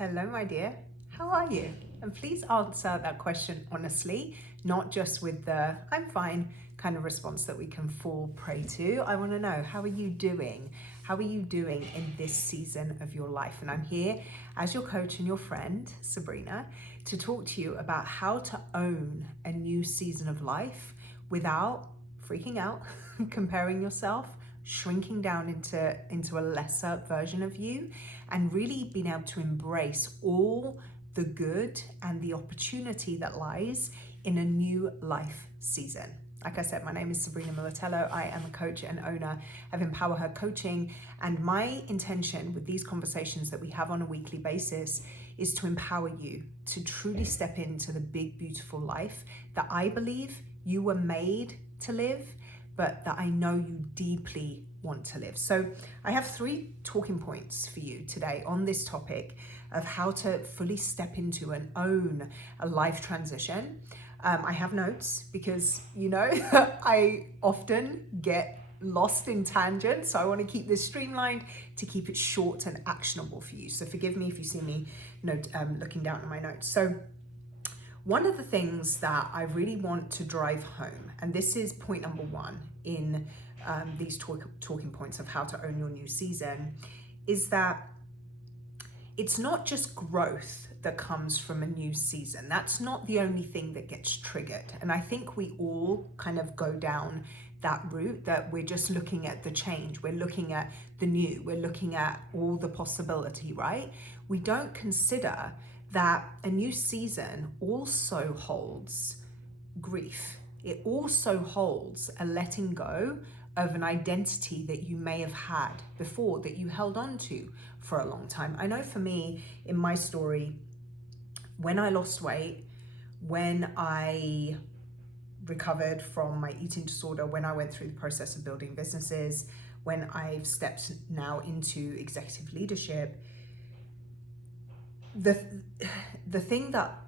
Hello, my dear. How are you? And please answer that question honestly, not just with the I'm fine kind of response that we can fall prey to. I want to know, how are you doing? How are you doing in this season of your life? And I'm here as your coach and your friend, Sabrina, to talk to you about how to own a new season of life without freaking out, comparing yourself, shrinking down into a lesser version of you, and really being able to embrace all the good and the opportunity that lies in a new life season. Like I said, my name is Sabrina Militello. I am a coach and owner of Empower Her Coaching. And my intention with these conversations that we have on a weekly basis is to empower you to truly step into the big, beautiful life that I believe you were made to live, but that I know you deeply want to live. So I have 3 talking points for you today on this topic of how to fully step into and own a life transition. I have notes because, I often get lost in tangents. So I want to keep this streamlined to keep it short and actionable for you. So forgive me if you see me looking down at my notes. So one of the things that I really want to drive home, and this is point number 1 in these talking points of how to own your new season, is that it's not just growth that comes from a new season. That's not the only thing that gets triggered. And I think we all kind of go down that route, that we're just looking at the change, we're looking at the new, we're looking at all the possibility, right? We don't consider that a new season also holds grief. It also holds a letting go of an identity that you may have had before, that you held on to for a long time. I know for me, in my story, when I lost weight, when I recovered from my eating disorder, when I went through the process of building businesses, when I've stepped now into executive leadership, the thing that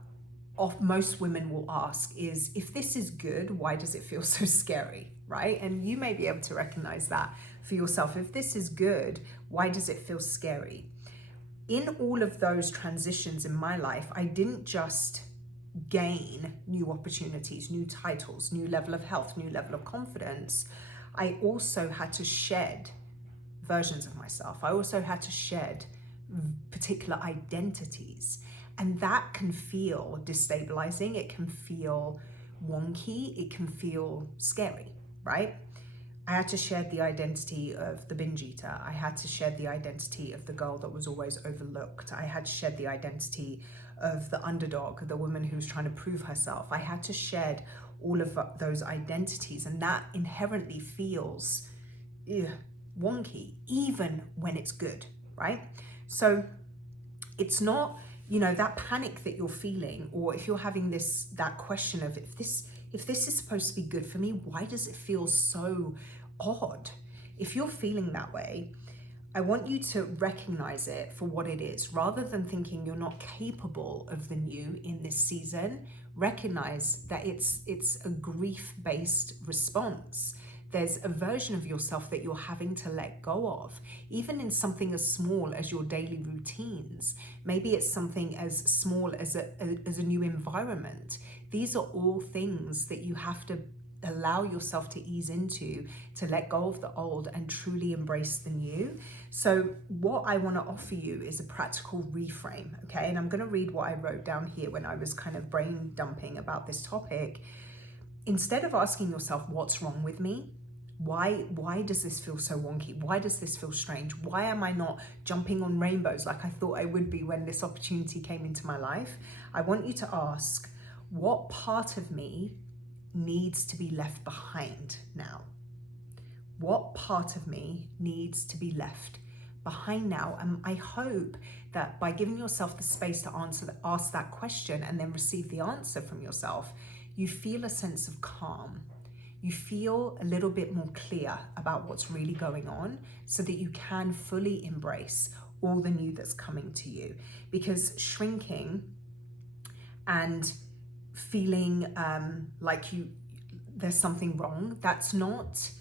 most women will ask is, if this is good, why does it feel so scary, right? And you may be able to recognize that for yourself. If this is good, why does it feel scary? In all of those transitions in my life, I didn't just gain new opportunities, new titles, new level of health, new level of confidence. I also had to shed versions of myself. I also had to shed particular identities. And that can feel destabilising, it can feel wonky, it can feel scary, right? I had to shed the identity of the binge eater. I had to shed the identity of the girl that was always overlooked. I had to shed the identity of the underdog, the woman who was trying to prove herself. I had to shed all of those identities, and that inherently feels wonky, even when it's good, right? So it's not, that panic that you're feeling, or if you're having that question of, if this is supposed to be good for me, why does it feel so odd? If you're feeling that way, I want you to recognize it for what it is. Rather than thinking you're not capable of the new in this season, recognize that it's a grief-based response. There's a version of yourself that you're having to let go of, even in something as small as your daily routines. Maybe it's something as small as a new environment. These are all things that you have to allow yourself to ease into, to let go of the old and truly embrace the new. So what I want to offer you is a practical reframe, okay? And I'm going to read what I wrote down here when I was kind of brain dumping about this topic. Instead of asking yourself, what's wrong with me? Why does this feel so wonky? Why does this feel strange? Why am I not jumping on rainbows like I thought I would be when this opportunity came into my life? I want you to ask, what part of me needs to be left behind now? What part of me needs to be left behind now? And I hope that by giving yourself the space to ask that question and then receive the answer from yourself, you feel a sense of calm. You feel a little bit more clear about what's really going on, so that you can fully embrace all the new that's coming to you. Because shrinking and feeling like there's something wrong, that's not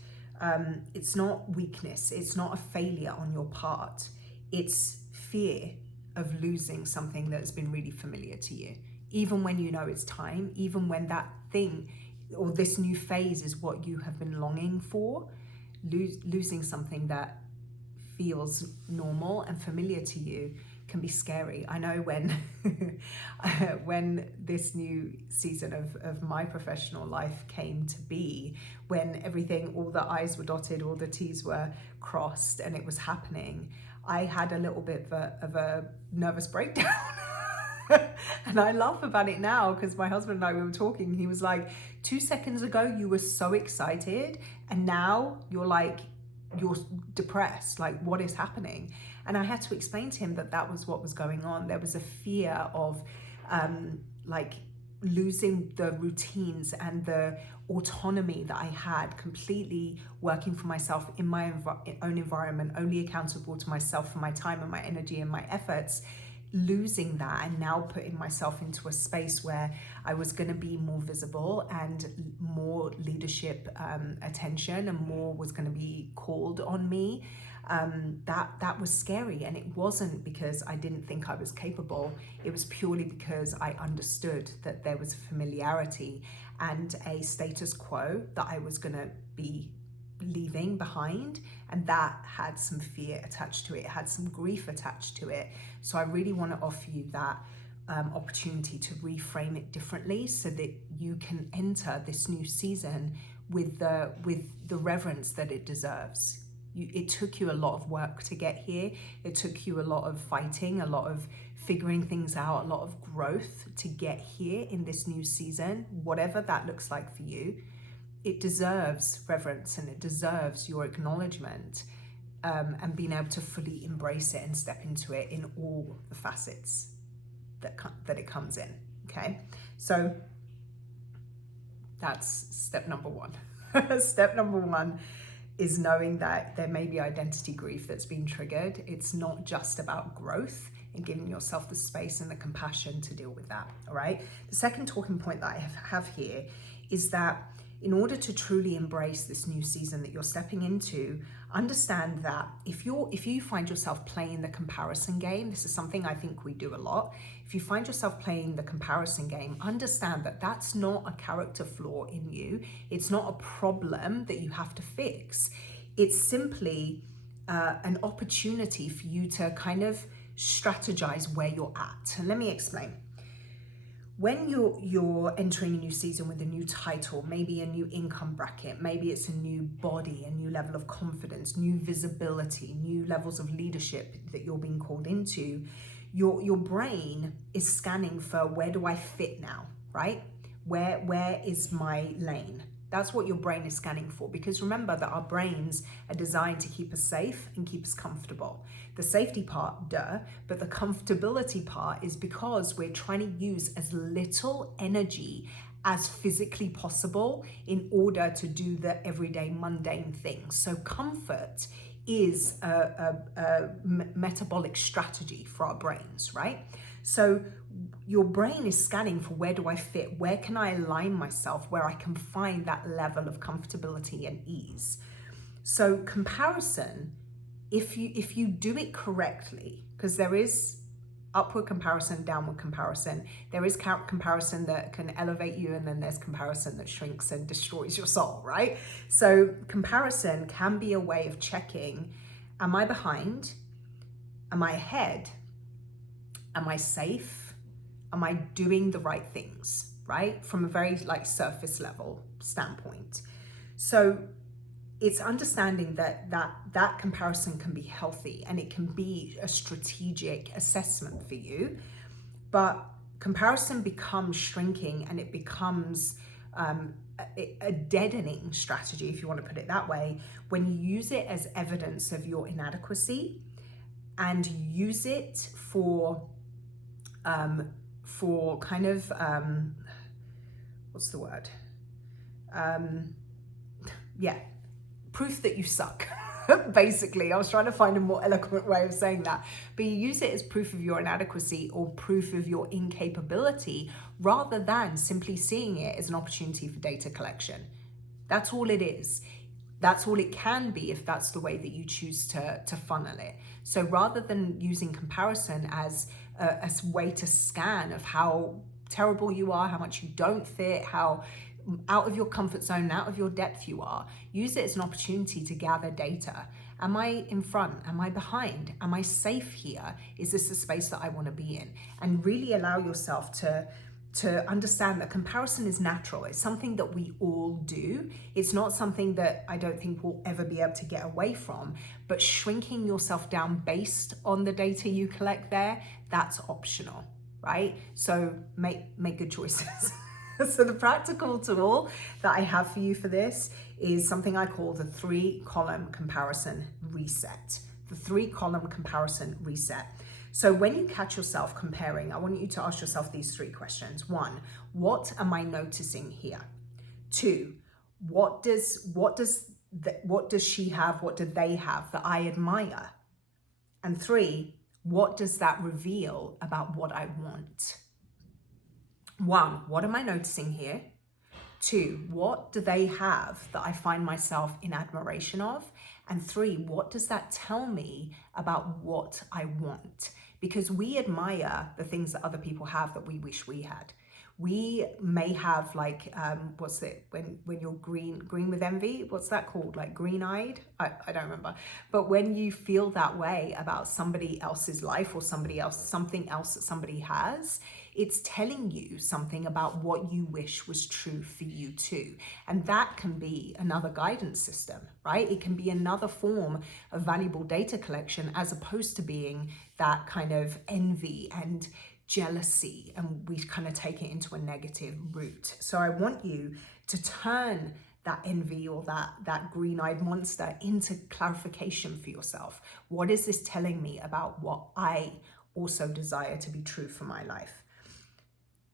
it's not weakness, it's not a failure on your part, it's fear of losing something that's been really familiar to you, even when you know it's time, even when that thing or this new phase is what you have been longing for. Losing something that feels normal and familiar to you can be scary. I know when when this new season of my professional life came to be, when everything, all the I's were dotted, all the T's were crossed, and it was happening, I had a little bit of a nervous breakdown. And I laugh about it now because my husband and I, we were talking, he was like, 2 seconds ago you were so excited and now you're depressed, like what is happening? And I had to explain to him that that was what was going on. There was a fear of like losing the routines and the autonomy that I had, completely working for myself in my own environment, only accountable to myself for my time and my energy and my efforts. Losing that and now putting myself into a space where I was going to be more visible and more leadership attention and more was going to be called on me. That was scary, and it wasn't because I didn't think I was capable. It was purely because I understood that there was a familiarity and a status quo that I was going to be leaving behind, and that had some fear attached to it, had some grief attached to it. So I really want to offer you that opportunity to reframe it differently so that you can enter this new season with the reverence that it deserves. It took you a lot of work to get here. It took you a lot of fighting, a lot of figuring things out, a lot of growth to get here in this new season, whatever that looks like for you. It deserves reverence and it deserves your acknowledgement, and being able to fully embrace it and step into it in all the facets that it comes in. Okay, so that's step number one. Step number one is knowing that there may be identity grief that's been triggered. It's not just about growth and giving yourself the space and the compassion to deal with that. All right. The second talking point that I have here is that in order to truly embrace this new season that you're stepping into, understand that if you find yourself playing the comparison game, this is something I think we do a lot. If you find yourself playing the comparison game, understand that that's not a character flaw in you. It's not a problem that you have to fix. It's simply an opportunity for you to kind of strategize where you're at. And let me explain. When you're entering a new season with a new title, maybe a new income bracket, maybe it's a new body, a new level of confidence, new visibility, new levels of leadership that you're being called into, your brain is scanning for, where do I fit now, right? Where is my lane? That's what your brain is scanning for, because remember that our brains are designed to keep us safe and keep us comfortable. The safety part, duh, but the comfortability part is because we're trying to use as little energy as physically possible in order to do the everyday mundane things. So comfort is a metabolic strategy for our brains, right? So your brain is scanning for, where do I fit? Where can I align myself where I can find that level of comfortability and ease? So comparison, if you do it correctly, because there is upward comparison, downward comparison, there is comparison that can elevate you, and then there's comparison that shrinks and destroys your soul, right? So comparison can be a way of checking, am I behind? Am I ahead? Am I safe? Am I doing the right things, right? From a very surface level standpoint. So it's understanding that comparison can be healthy and it can be a strategic assessment for you, but comparison becomes shrinking and it becomes a deadening strategy, if you want to put it that way, when you use it as evidence of your inadequacy and use it for kind of what's the word? Proof that you suck. Basically, I was trying to find a more eloquent way of saying that, but you use it as proof of your inadequacy or proof of your incapability, rather than simply seeing it as an opportunity for data collection. That's all it is. That's all it can be if that's the way that you choose to funnel it. So rather than using comparison as a way to scan of how terrible you are, how much you don't fit, how out of your comfort zone, out of your depth you are, use it as an opportunity to gather data. Am I in front? Am I behind? Am I safe here? Is this the space that I want to be in? And really allow yourself to understand that comparison is natural. It's something that we all do. It's not something that I don't think we'll ever be able to get away from, but shrinking yourself down based on the data you collect there, that's optional, right? So make good choices. So the practical tool that I have for you for this is something I call the 3-column comparison reset. The 3-column comparison reset. So when you catch yourself comparing, I want you to ask yourself these 3 questions. 1, what am I noticing here? 2, what does she have, what do they have that I admire? And 3, what does that reveal about what I want? 1, what am I noticing here? 2, what do they have that I find myself in admiration of? And 3, what does that tell me about what I want? Because we admire the things that other people have that we wish we had. We may have like, what's it, when you're green with envy, what's that called? Like green-eyed? I don't remember. But when you feel that way about somebody else's life or something else that somebody has, it's telling you something about what you wish was true for you too. And that can be another guidance system, right? It can be another form of valuable data collection as opposed to being that kind of envy and jealousy, and we kind of take it into a negative route. So I want you to turn that envy or that green-eyed monster into clarification for yourself. What is this telling me about what I also desire to be true for my life?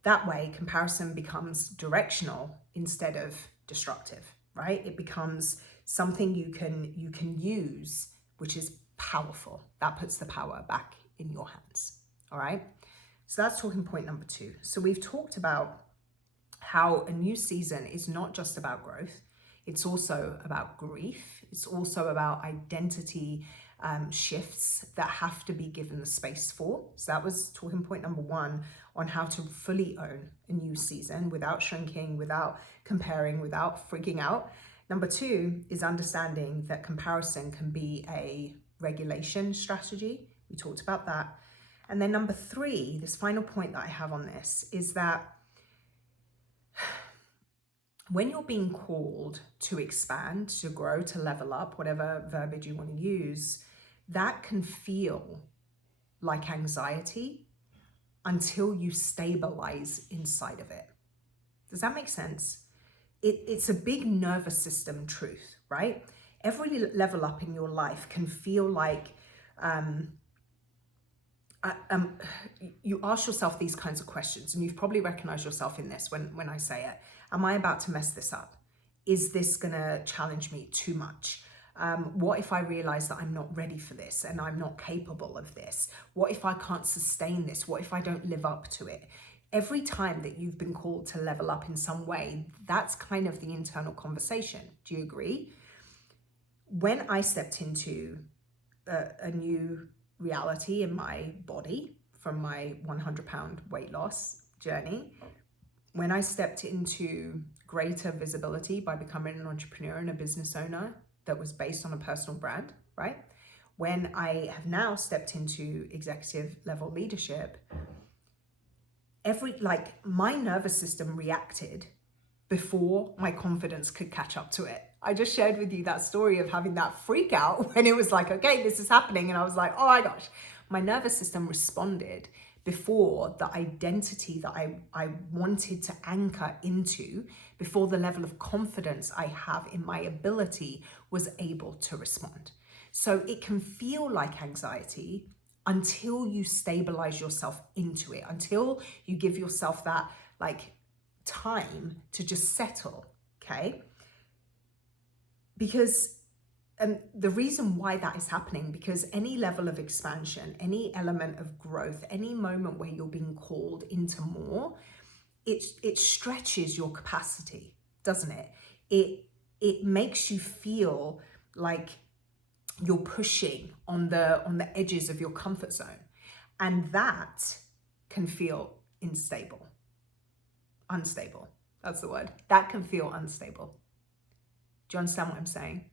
That way, comparison becomes directional instead of destructive, right? It becomes something you can use, which is powerful. That puts the power back in your hands, all right? So that's talking point number 2. So we've talked about how a new season is not just about growth. It's also about grief. It's also about identity shifts that have to be given the space for. So that was talking point number 1 on how to fully own a new season without shrinking, without comparing, without freaking out. Number 2 is understanding that comparison can be a regulation strategy. We talked about that. And then number 3, this final point that I have on this is that when you're being called to expand, to grow, to level up, whatever verbiage you want to use, that can feel like anxiety until you stabilize inside of it. Does that make sense? It's a big nervous system truth, right? Every level up in your life can feel like you ask yourself these kinds of questions, and you've probably recognized yourself in this when I say it. Am I about to mess this up? Is this gonna challenge me too much? What if I realize that I'm not ready for this and I'm not capable of this? What if I can't sustain this? What if I don't live up to it? Every time that you've been called to level up in some way, that's kind of the internal conversation. Do you agree? When I stepped into a new reality in my body from my 100-pound weight loss journey, when I stepped into greater visibility by becoming an entrepreneur and a business owner that was based on a personal brand, right? When I have now stepped into executive level leadership, my nervous system reacted before my confidence could catch up to it. I just shared with you that story of having that freak out when it was like, okay, this is happening. And I was like, oh my gosh, my nervous system responded before the identity that I wanted to anchor into, before the level of confidence I have in my ability was able to respond. So it can feel like anxiety until you stabilize yourself into it, until you give yourself that like time to just settle, okay? Because the reason why that is happening, because any level of expansion, any element of growth, any moment where you're being called into more, it stretches your capacity, doesn't it? it makes you feel like you're pushing on the edges of your comfort zone. And that can feel unstable. That's the word. That can feel unstable. Do you understand what I'm saying?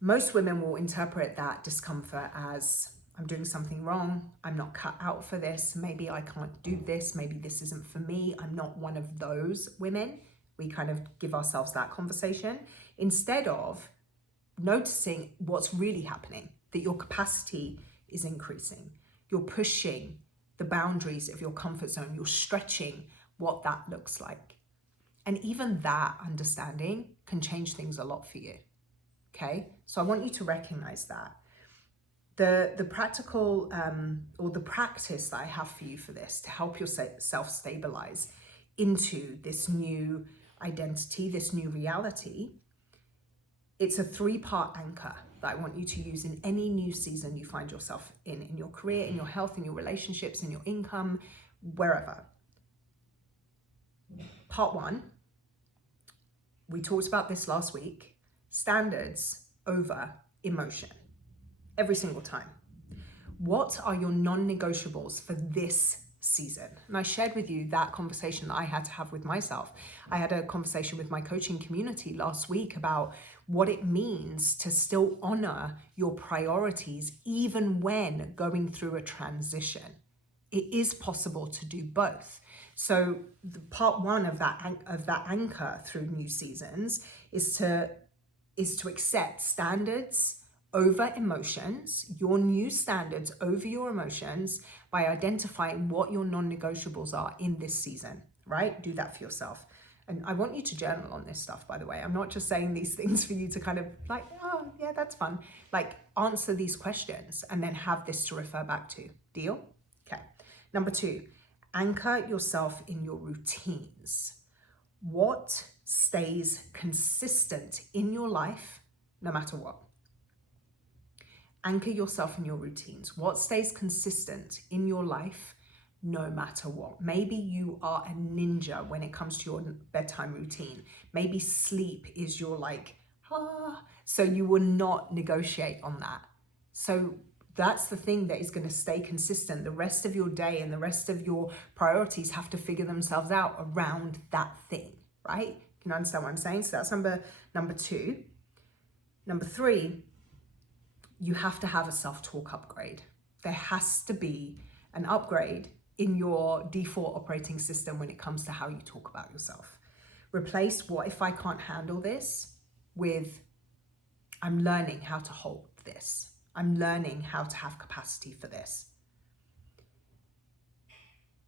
Most women will interpret that discomfort as, I'm doing something wrong, I'm not cut out for this, maybe I can't do this, maybe this isn't for me, I'm not one of those women. We kind of give ourselves that conversation instead of noticing what's really happening, that your capacity is increasing. You're pushing the boundaries of your comfort zone. You're stretching what that looks like. And even that understanding can change things a lot for you. Okay? So I want you to recognize that. The practical or the practice that I have for you for this to help yourself stabilize into this new identity, this new reality, it's a 3-part anchor that I want you to use in any new season you find yourself in your career, in your health, in your relationships, in your income, wherever. Part 1, we talked about this last week, standards over emotion, every single time. What are your non-negotiables for this season? And I shared with you that conversation that I had to have with myself. I had a conversation with my coaching community last week about what it means to still honor your priorities even when going through a transition. It is possible to do both. So the part 1 of that anchor through new seasons is to accept standards over emotions, your new standards over your emotions, by identifying what your non-negotiables are in this season, right? Do that for yourself. And I want you to journal on this stuff, by the way. I'm not just saying these things for you to kind of like, oh, yeah, that's fun. Like, answer these questions and then have this to refer back to. Deal? Okay. Number 2, anchor yourself in your routines. What stays consistent in your life no matter what? Anchor yourself in your routines. What stays consistent in your life no matter what? Maybe you are a ninja when it comes to your bedtime routine. Maybe sleep is your so you will not negotiate on that. So that's the thing that is going to stay consistent. The rest of your day and the rest of your priorities have to figure themselves out around that thing, right? Can you understand what I'm saying? So that's number 2. Number 3, you have to have a self-talk upgrade. There has to be an upgrade in your default operating system when it comes to how you talk about yourself. Replace what if I can't handle this with I'm learning how to hold this. I'm learning how to have capacity for this.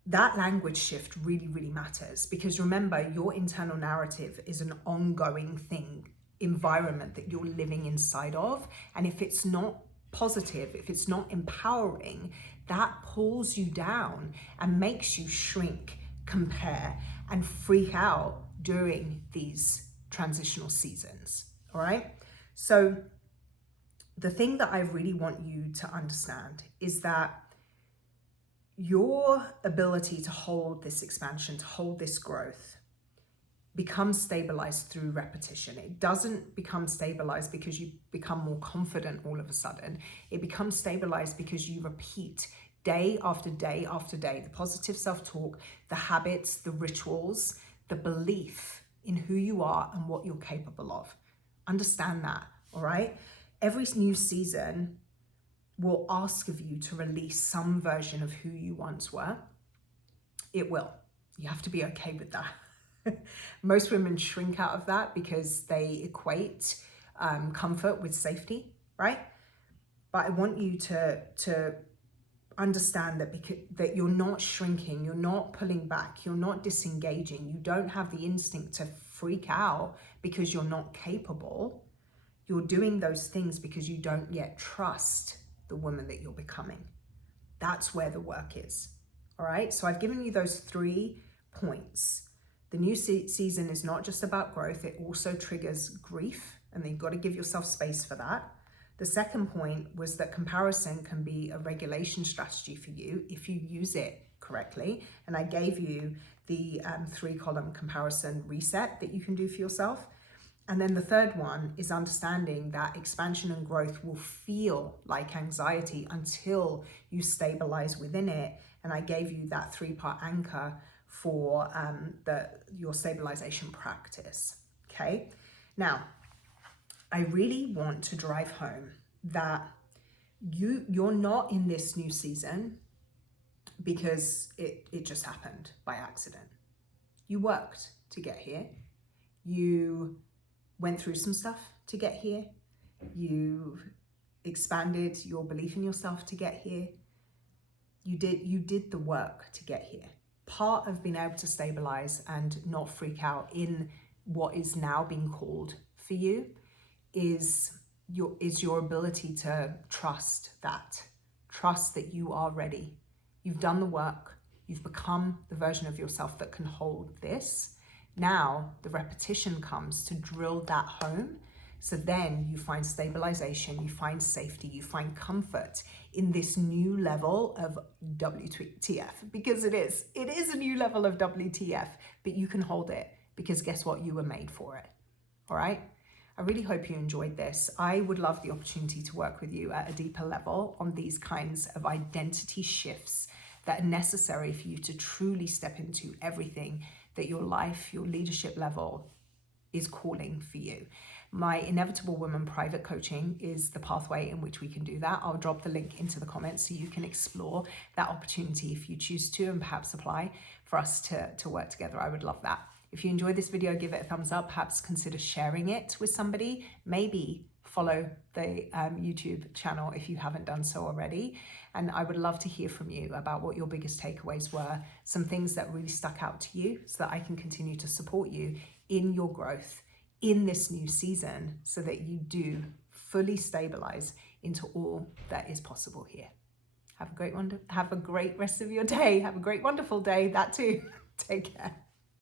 That language shift really, really matters, because remember, your internal narrative is an ongoing thing, environment that you're living inside of. And if it's not positive, if it's not empowering, that pulls you down and makes you shrink, compare, and freak out during these transitional seasons. All right. So the thing that I really want you to understand is that your ability to hold this expansion, to hold this growth, becomes stabilized through repetition. It doesn't become stabilized because you become more confident all of a sudden. It becomes stabilized because you repeat day after day after day the positive self-talk, the habits, the rituals, the belief in who you are and what you're capable of. Understand that, all right? Every new season will ask of you to release some version of who you once were. It will. You have to be okay with that. Most women shrink out of that because they equate comfort with safety, right? But I want you to understand that you're not shrinking, you're not pulling back, you're not disengaging. You don't have the instinct to freak out because you're not capable. You're doing those things because you don't yet trust the woman that you're becoming. That's where the work is. All right. So I've given you those 3 points. The new season is not just about growth. It also triggers grief, and then you've got to give yourself space for that. The second point was that comparison can be a regulation strategy for you if you use it correctly. And I gave you the 3-column comparison reset that you can do for yourself. And then the third one is understanding that expansion and growth will feel like anxiety until you stabilize within it. And I gave you that 3-part anchor for your stabilization practice. Okay. Now, I really want to drive home that you're not in this new season because it just happened by accident. You worked to get here. You went through some stuff to get here. You expanded your belief in yourself to get here. You did the work to get here. Part of being able to stabilize and not freak out in what is now being called for you is your ability to trust that you are ready. You've done the work. You've become the version of yourself that can hold this. Now the repetition comes to drill that home. So then you find stabilization, you find safety, you find comfort in this new level of WTF, because it is a new level of WTF, but you can hold it because guess what? You were made for it. All right. I really hope you enjoyed this. I would love the opportunity to work with you at a deeper level on these kinds of identity shifts that are necessary for you to truly step into everything that your life, your leadership level is calling for you. My Inevitable Woman private coaching is the pathway in which we can do that. I'll drop the link into the comments so you can explore that opportunity if you choose to, and perhaps apply for us to work together. I would love that. If you enjoyed this video, give it a thumbs up. Perhaps consider sharing it with somebody. Maybe follow the YouTube channel if you haven't done so already. And I would love to hear from you about what your biggest takeaways were, some things that really stuck out to you so that I can continue to support you in your growth in this new season so that you do fully stabilize into all that is possible here. Have a great rest of your day. Have a great, wonderful day. That too. Take care.